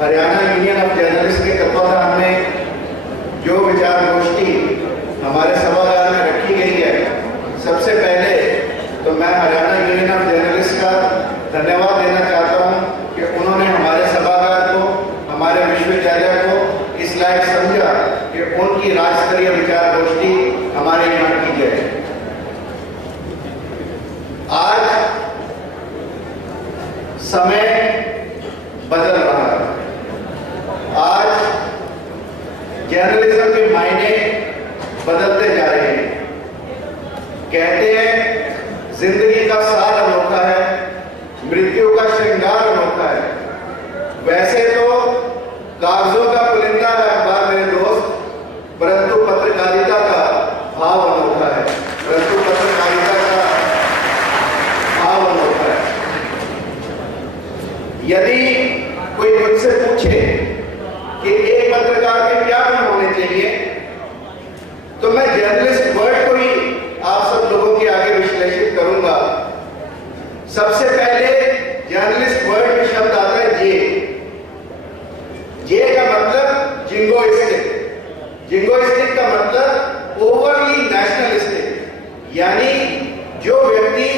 Haryana union of journalist के तत्वाधान में जो विचार गोष्ठी हमारे सभागार में रखी गई है, सबसे पहले तो मैं हरियाणा यूनियन ऑफ जर्नलिस्ट का धन्यवाद देना चाहता हूं कि उन्होंने हमारे सभागार को, हमारे विश्वविद्यालय को इस लायक समझा कि उनकी राज्य स्तरीय विचार गोष्ठी हमारे यहाँ की जाए। आज समय बदल रहा है। आज जर्नलिज्म के मायने बदलते जा रहे हैं। कहते हैं जिंदगी का सार अनोखा है, मृत्यु का श्रृंगार अनोखा है। वैसे तो कागजों का पुलिंदा है अखबार मेरे दोस्त, परंतु पत्रकारिता का भाव अनोखा है। परंतु पत्रकारिता का भाव अनोखा है। यदि कोई मुझसे पूछे कि एक पत्रकार के क्या गुण होने चाहिए, तो मैं जर्नलिस्ट वर्ड को ही आप सब लोगों के आगे विश्लेषित करूंगा। सबसे पहले जर्नलिस्ट वर्ड में शब्द आता है जे। जे का मतलब जिंगोइस्टिक। जिंगोइस्टिक का मतलब ओवरली नेशनलिस्टिक, यानी जो व्यक्ति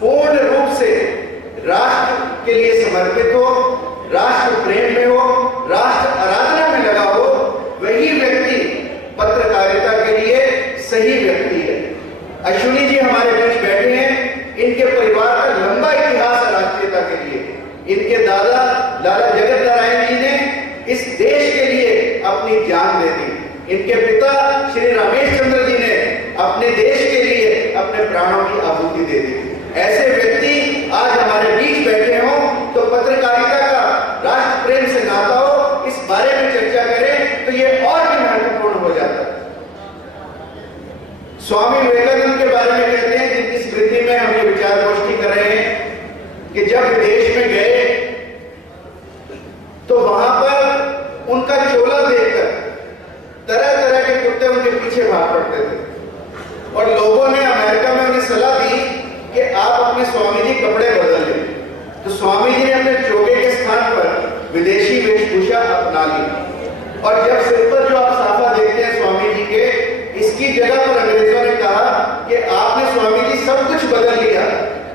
पूर्ण रूप से राष्ट्र के लिए समर्पित हो, राष्ट्र प्रेम में हो, राष्ट्र आराधना में लगा हो, वही व्यक्ति पत्रकारिता के लिए सही व्यक्ति है। अश्विनी जी हमारे बीच बैठे हैं। इनके परिवार का लंबा इतिहास है राष्ट्रीयता के लिए। इनके दादा लाला जगत नारायण जी ने इस देश के लिए अपनी जान दे दी। इनके पिता श्री रामेश चंद्र जी ने अपने देश के लिए अपने प्राणों की आहुति दे दी। ऐसे व्यक्ति आज हमारे बीच बैठे हों तो पत्रकारिता का राष्ट्र प्रेम से नाता हो, इस बारे में चर्चा करें तो ये और भी महत्वपूर्ण हो जाता है। स्वामी विवेकानंद के बारे में कहते हैं, जिनकी स्मृति में हम ये विचार गोष्ठी कर रहे हैं, कि जब विदेश में गए तो वहां पर उनका चोला देखकर तरह तरह के कुत्ते उनके पीछे भाग पड़ते थे और लोगों ने अमेरिका में उन्हें सलाह दी कि आप अपने स्वामी जी कपड़े बदल लें। तो स्वामी जी ने अपने चोगे के स्थान पर विदेशी वेशभूषा अपना ली और जब सिर पर जो आप साफा देखते हैं स्वामी जी के, इसकी जगह पर अंग्रेजों ने कहा कि आपने स्वामी जी सब कुछ बदल लिया,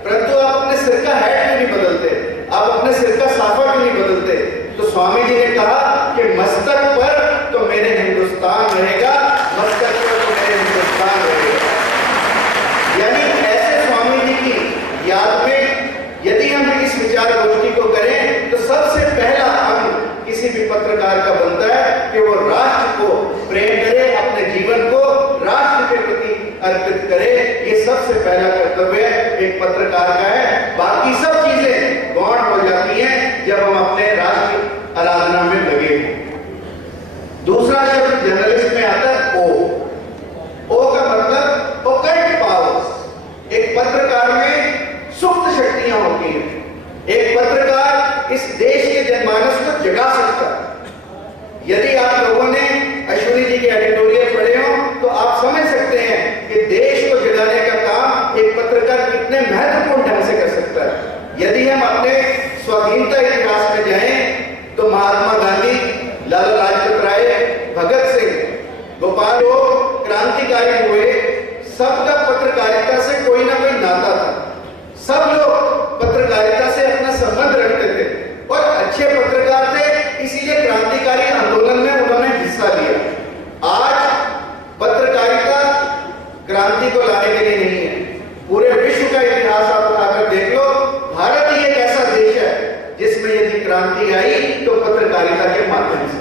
परंतु आप अपने सिर का हैट क्यों नहीं बदलते, आप अपने सिर का साफा क्यों नहीं बदलते। तो स्वामी जी ने कहा कि मस्तक पर तो मेरे हिंदुस्तान रहेगा, मस्तक पर तो मेरे हिंदुस्तान रहेगा। यानी ऐसे स्वामी जी की याद में यदि हम इस विचार गोष्ठी को करें तो सबसे पहला अंग किसी भी पत्रकार का बनता है कि वो राष्ट्र को प्रेम करे, अपने जीवन को राष्ट्र के प्रति अर्पित करे। ये सबसे पहला कर्तव्य एक पत्रकार का है। बाकी सब चीजें गौण हो जाती हैं जब हम अपने राष्ट्र आराधना में लगे। दूसरा शब्द जर्नलिस्ट में आता है ओ। ओ का मतलब ऑकल्ट पावर्स। एक पत्रकार में सुप्त शक्तियां होती हैं। एक पत्रकार इस देश के जनमानस को जगा सकता है। यदि आप लोगों ने अश्विनी जी के एडिटोरियल पढ़े हो तो आप समझ सकते हैं कि देश को जगाने का काम एक पत्रकार कितने महत्वपूर्ण ढंग से कर सकता है। यदि हम अपने स्वाधीनता इतिहास में जाएं तो महात्मा गांधी, लाला लाजपत राय, भगत सिंह, गोपाल क्रांतिकारी हुए, सबका पत्रकारिता से कोई ना कोई नाता था। सब लोग पत्रकारिता से अपना संबंध रखते थे और अच्छे पत्रकार थे, इसीलिए क्रांतिकारी आंदोलन में उन्होंने हिस्सा लिया। आज पत्रकारिता क्रांति को लाने के लिए नहीं है। पूरे विश्व का इतिहास आप उठाकर देख लो, भारत ही एक ऐसा देश है जिसमें यदि क्रांति आई तो पत्रकारिता के माध्यम से।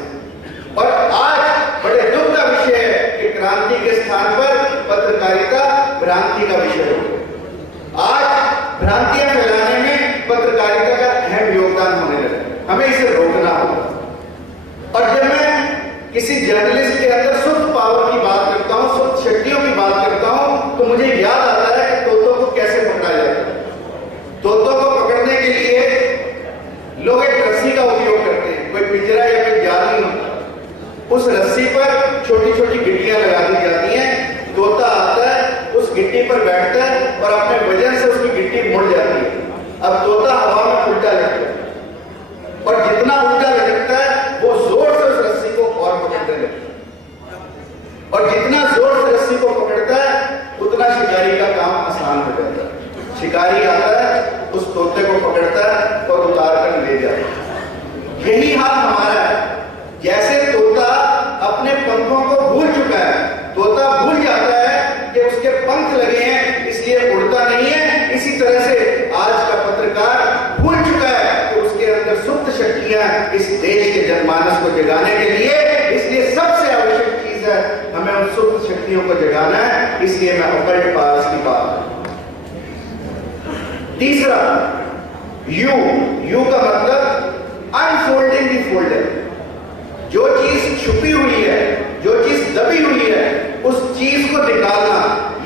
और आज बड़े दुख का विषय है कि क्रांति के स्थान पर पत्रकारिता भ्रांति का विषय हो। आज भ्रांतियां फैलाने में पत्रकारिता का अहम योगदान होने लगा। हमें इसे रोकना होगा। और जब मैं किसी जर्नलिस्ट के अंदर सुप्त पावर की बात करता हूं, सुप्त शक्तियों की बात करता हूं, तो मुझे याद आता है कि तोतों को कैसे पकड़ा जाता है। तोतों को पकड़ने के लिए लोग एक रस्सी का उपयोग करते हैं, कोई पिंजरा या कोई जाल नहीं होता। उस रस्सी पर छोटी छोटी गिट्टियां लगा दी जाती हैं। तोता आता है, उस गिट्टी पर बैठता है और अपने वजन से उसकी गिट्टी मुड़ जाती है। अब तोता हवा में उल्टा लगता है और जितना उल्टा लटकता है और जितना जोर से रस्सी को पकड़ता है उतना शिकारी का काम आसान हो जाता है। शिकारी आता है, उस तोते को पकड़ता है और उतार कर ले जाता है। यही हाल हमारा है। जैसे तोता अपने पंखों को भूल चुका है, तोता भूल जाता है कि उसके पंख लगे हैं इसलिए उड़ता नहीं है, इसी तरह से आज का पत्रकार भूल चुका है कि उसके अंदर सुप्त शक्तियां इस देश के जनमानस को जगाने के लिए, इसलिए सबसे आवश्यक चीज है हमें उन सुप्त शक्तियों को जगाना है। इसलिए मैं ऑकल्ट पावर्स की बात। तीसरा, यू का मतलब अनफोल्डिंग द फोल्डर। जो चीज छुपी हुई है, जो चीज दबी हुई है, उस चीज को निकालना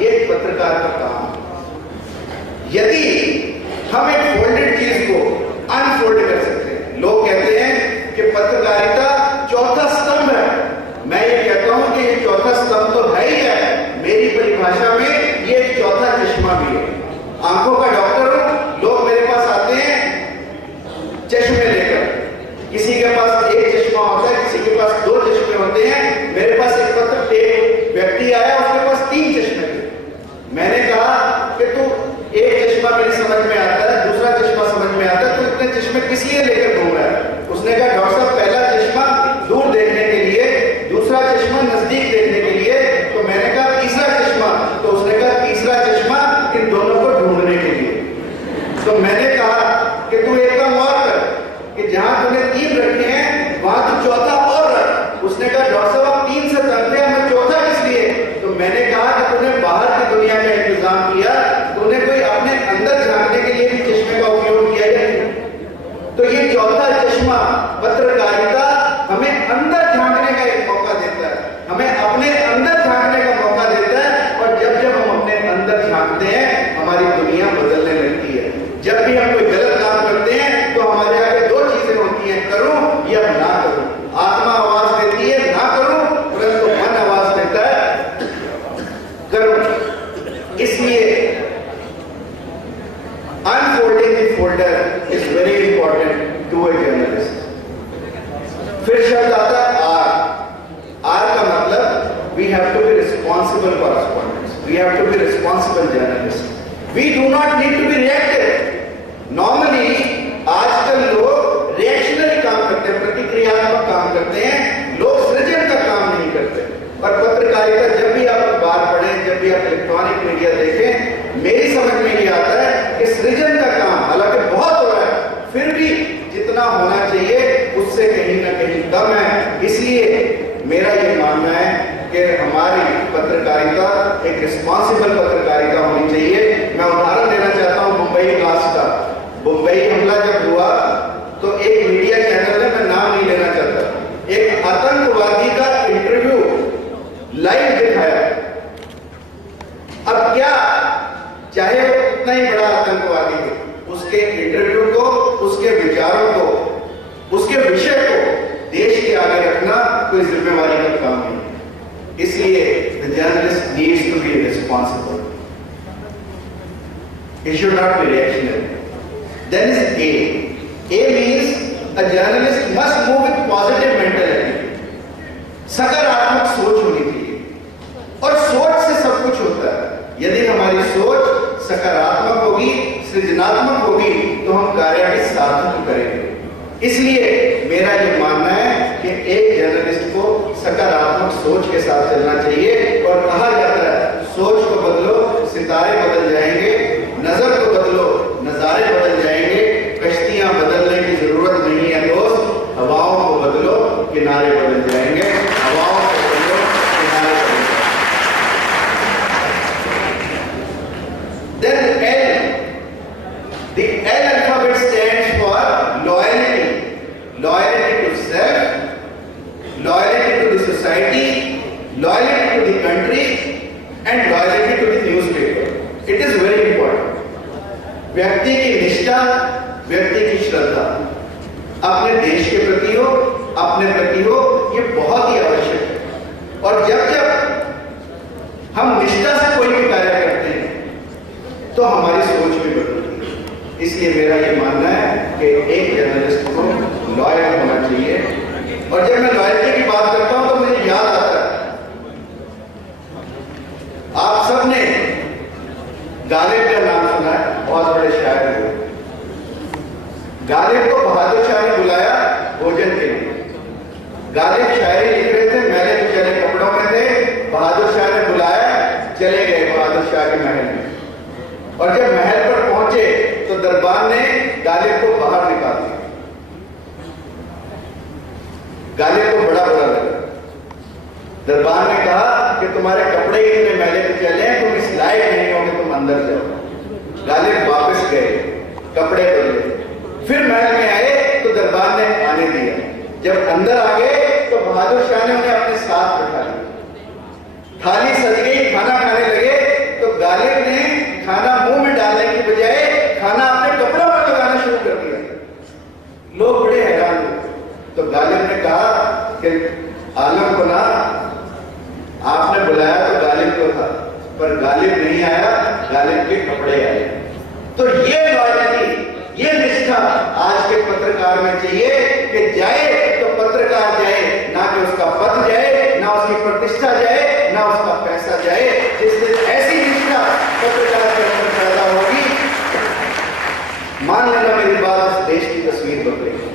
ये एक पत्रकार का काम है। यदि हम एक फोल्डेड चीज को अनफोल्ड कर सकते हैं, लोग कहते हैं कि पत्रकारिता चौथा स्तंभ है। मैं ये कहता हूं कि ये चौथा स्तंभ तो है ही है, मेरी परिभाषा में ये एक चौथा चश्मा भी है। आंखों का डॉक्टर हूं, लोग मेरे पास आते हैं चश्मे लेकर। किसी के पास एक चश्मा होता है, किसी के पास 2 चश्मे होते हैं। मेरे पास एक व्यक्ति आया, उसके पास 3 चश्मे थे। मैंने कहा कि तू एक चश्मा मेरी समझ में आता है, दूसरा चश्मा समझ में आता है, तो इतने चश्मे किस लिए लेकर घूम रहा है? उसने कहा डॉक्टर साहब, पहला चश्मा दूर देखने के लिए, दूसरा चश्मा नजदीक देखने के लिए। तो मैंने कहा तीसरा चश्मा? तो उसने कहा तीसरा चश्मा इन दोनों को ढूंढने के लिए। तो मैंने कहा कि तू एक काम और कर कि जहां तूने 3 रखे हैं वहां तू चौथा और रख। उसने कहा डॉक्टर साहब आप 3 से तंग थे, मैं चौथा किस लिए? तो मैंने कहा कि तूने बाहर की दुनिया का इंतजाम किया, तूने कोई अपने अंदर झांकने के लिए भी चश्मे का उपयोग किया या नहीं? तो ये चौथा चश्मा पत्रकारिता हमें अंदर झांकने का एक मौका देता है, हमें अपने अंदर झांकने का मौका देता है। और जब जब हम अपने अंदर झांकते हैं हमारी दुनिया बदलने लगती है। जब भी हम कोई गलत काम करते हैं तो हमारे आगे 2 चीजें होती हैं, करूं या ना करूं। आत्मा आवाज देती है ना करूं, परंतु मन आवाज देता है करूं। इसलिए unfolding the folder is very important to a journalist. फिर शब्द आता है आर का मतलब we have to be responsible correspondents, we have to be responsible journalist, we do not need to be reactive. Normally आजकल लोग रिएक्शनरी काम करते हैं, प्रतिक्रियात्मक काम करते हैं, लोग सृजन का काम नहीं करते। और पत्रकारिता, जब भी आप अखबार पढ़ें, जब भी आप इलेक्ट्रॉनिक मीडिया देखें, मेरी समझ में ये आता है कि सृजन का काम हालांकि बहुत हो रहा है, फिर भी जितना होना चाहिए उससे कहीं ना कहीं कम है। इसलिए मेरा ये मानना है कि हमारी पत्रकारिता एक रिस्पॉन्सिबल पत्रकारिता होनी चाहिए। मैं उदाहरण देना चाहता हूं मुंबई ब्लास्ट का। मुंबई हमला जब हुआ तो एक मीडिया चैनल ने, मैं नाम नहीं लेना चाहता, एक आतंकवादी का इंटरव्यू लाइव दिखाया। अब क्या, चाहे वो कितना ही बड़ा आतंकवादी हो, उसके इंटरव्यू को, उसके विचारों को, उसके विषय को देश के आगे रखना कोई जिम्मेवारी का काम नहीं। इसलिए the journalist needs to be responsible, he should not be reactionary. Then is A. A means a journalist must move with positive mentality. सकारात्मक सोच होनी चाहिए, और सोच से सब कुछ होता है। यदि हमारी सोच सकारात्मक होगी, सृजनात्मक होगी, तो हम कार्य के सार्थक करेंगे। इसलिए मेरा ये मानना है कि एक जर्नलिस्ट को सकारात्मक सोच के साथ चलना चाहिए। और कहा जाता है सोच को बदलो सितारे बदल जाएंगे, नजर को बदलो नजारे बदल जाएंगे। कश्तियां बदलने की जरूरत नहीं है दोस्त, हवाओं को बदलो किनारे बदल जाएंगे। हवाओं को बदलो किनारे बदल जाएंगे। Then L, the L alphabet stands for loyalty. Loyalty to self, loyalty to the society, loyalty to the country, and loyalty to the newspaper. It is very important. व्यक्ति की निष्ठा, व्यक्ति की श्रद्धा अपने देश के प्रति हो, अपने प्रति हो, ये बहुत ही आवश्यक है। और जब जब हम निष्ठा से कोई भी कार्य करते हैं तो हमारी सोच भी बदलती है। इसलिए मेरा ये मानना है कि एक जर्नलिस्ट को लॉयल होना चाहिए। और जब मैं लॉयल्टी की बात करता हूं तो मुझे याद आता है गालिब का नाम सुना है, बहुत बड़े शायर हुए। गालिब को बहादुर शाह ने बुलाया भोजन के लिए। गालिब शायरी लिख रहे थे, मैले कुचले कपड़ों में थे, बहादुर शाह ने बुलाया, चले गए बहादुर शाह के महल में। और जब महल पर पहुंचे तो दरबार ने गालिब को बाहर निकाल दिया। गालिब को बड़ा बुरा लगा। दरबार ने कहा कि तुम्हारे कपड़े इतने मैले कुचले हैं, तुम इस लायक नहीं हो कि तुम अंदर जाओ। गालिब वापस गए, कपड़े बदले, फिर महल में आए तो दरबार ने आने दिया। जब अंदर आ गए तो बहादुर शाह ने उन्हें अपने साथ बैठा लिया। थाली सज गई, खाना खाने लगे तो गालिब ने खाना मुंह में डालने की बजाय खाना अपने कपड़ों पर लगाना शुरू कर दिया। लोग बड़े हैरान हुए। तो गालिब ने कहा कि आलम को ना आपने बुलाया तो गालिब को था, पर गालिब नहीं आया, गालिब के कपड़े आए। तो ये लॉयल्टी, ये निष्ठा आज के पत्रकार में चाहिए कि जाए तो पत्रकार जाए, ना कि उसका पद जाए, ना उसकी प्रतिष्ठा जाए, ना उसका पैसा जाए। जिससे ऐसी निष्ठा पत्रकार के अंदर पैदा होगी, मान लेना मेरी बात, इस देश की तस्वीर बदलेगी।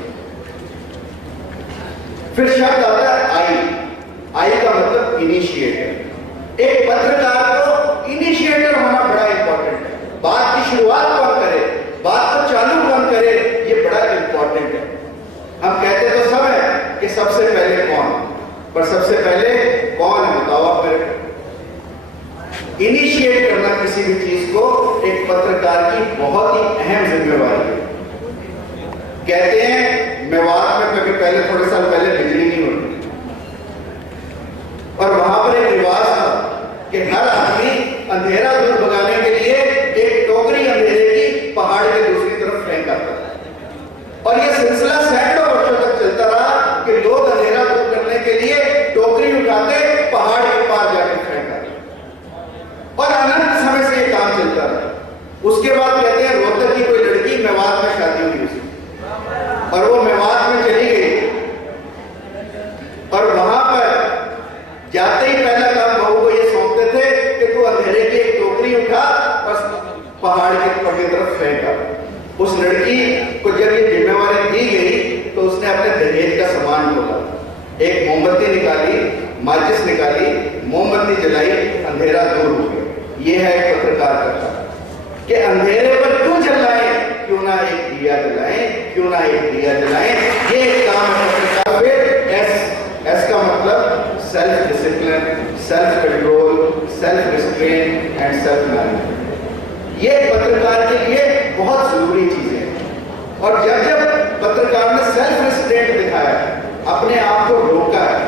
फिर शब्द आता है आई। आई का मतलब इनिशिएटर। एक पत्रकार को इनिशिएटर होना बड़ा इंपॉर्टेंट है। बात की शुरुआत कौन करे, बात को चालू कौन करे, ये बड़ा इंपॉर्टेंट है। हम कहते तो सब है कि सबसे पहले कौन, पर सबसे पहले कौन है बताओ आप मेरे को। इनिशिएट करना किसी भी चीज को एक पत्रकार की बहुत ही अहम जिम्मेवारी है। कहते हैं मेवात में कभी पहले, थोड़े साल पहले बिजली नहीं होती, और वहां पर एक रिवाज था कि हर आदमी अंधेरा दूर भगाने के लिए एक टोकरी अंधेरे की पहाड़ के दूसरी तरफ फेंक आता था। और यह सिलसिला सैकड़ों वर्षों तक चलता रहा कि लोग अंधेरा दूर करने के लिए टोकरी उठाते, पहाड़ के पार जाकर फेंक आते, और अनंत समय से यह काम चलता रहा। उसके बाद कहते हैं रोहतक की कोई लड़की, मेवात में शादी हुई उसकी, और वो मेवात में चली गई, और वहां पर जाते ही पहला काम बहू को ये सौंपते थे कि तू अंधेरे की एक टोकरी उठा और पहाड़ के ऊपर की तरफ फेंका। उस लड़की को जब ये जिम्मेवारी दी गई तो उसने अपने दहेज का सामान खोला, एक मोमबत्ती निकाली, माचिस निकाली, मोमबत्ती जलाई, अंधेरा दूर हो गया। ये है एक पत्रकार का काम कि अंधेरे पर क्यों जलाएं, क्यों ना एक दिया जलाएं, क्यों ना एक दिया जलाएं। ये एक काम है पत्रकार। फिर एस का मतलब self discipline, self control, self restrain and self management. ये पत्रकार के लिए बहुत जरूरी चीजें हैं। और जब जब पत्रकार ने सेल्फ रिस्ट्रेंट दिखाया, अपने आप को रोका है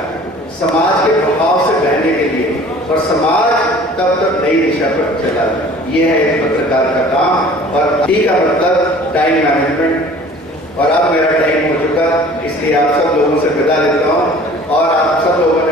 समाज के प्रभाव से बहने के लिए, और समाज तब तक नई दिशा पर चला। ये है एक पत्रकार का काम। और टी का मतलब टाइम मैनेजमेंट। और अब मेरा टाइम हो चुका, इसलिए आप सब लोगों से विदा लेता हूँ, और आप सब लोगों ने